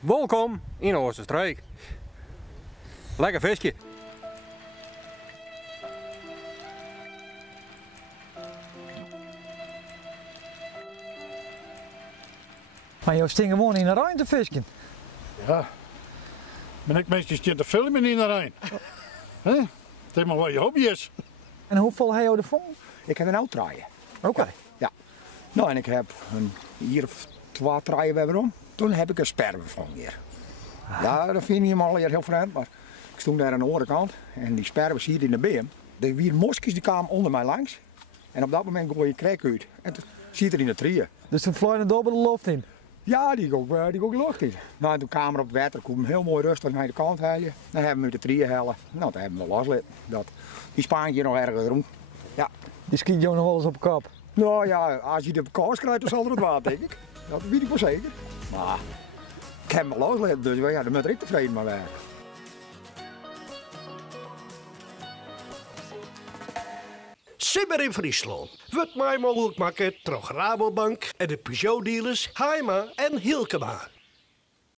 Welkom in onze streek. Lekker visje. Maar je stinkt gewoon in de Rijn te visken. Ja. Ben ik meestal te filmen in de Rijn. Hè? Zeg maar wat je hobby is. En hoeveel heb je ervan? Ik heb een oud traaien. Oké. Ja. Nou, en ik heb hier of 2 traaien weer om. Toen heb ik een sperwer van hier. Ja, dat vind je hem al heel vreemd, maar ik stond daar aan de andere kant en die sperwer hier in de beem. De wier moskjes die kwamen onder mij langs en op dat moment gooi je krek uit en toen zit er in de trieën. Dus toen vloog je door de lucht in? Ja, die ook lucht in. Nou, en toen kwamen we op het water, kon heel mooi rustig naar de kant halen. Dan hebben we uit de trieën hellen. Nou, dan hebben we loslitten. Die spaantje nog ergens rond. Ja. Die schiet jou nog wel eens op kop? Nou ja, als je de kous krijgt, dan zal er het water, denk ik. Dat weet ik wel zeker. Maar ik heb hem loslitten, dus ja, daar moet ik tevreden mee werken. Simmer in Friesland. Wordt mij mogelijk maken door Rabobank en de Peugeot dealers Heima en Hilkema.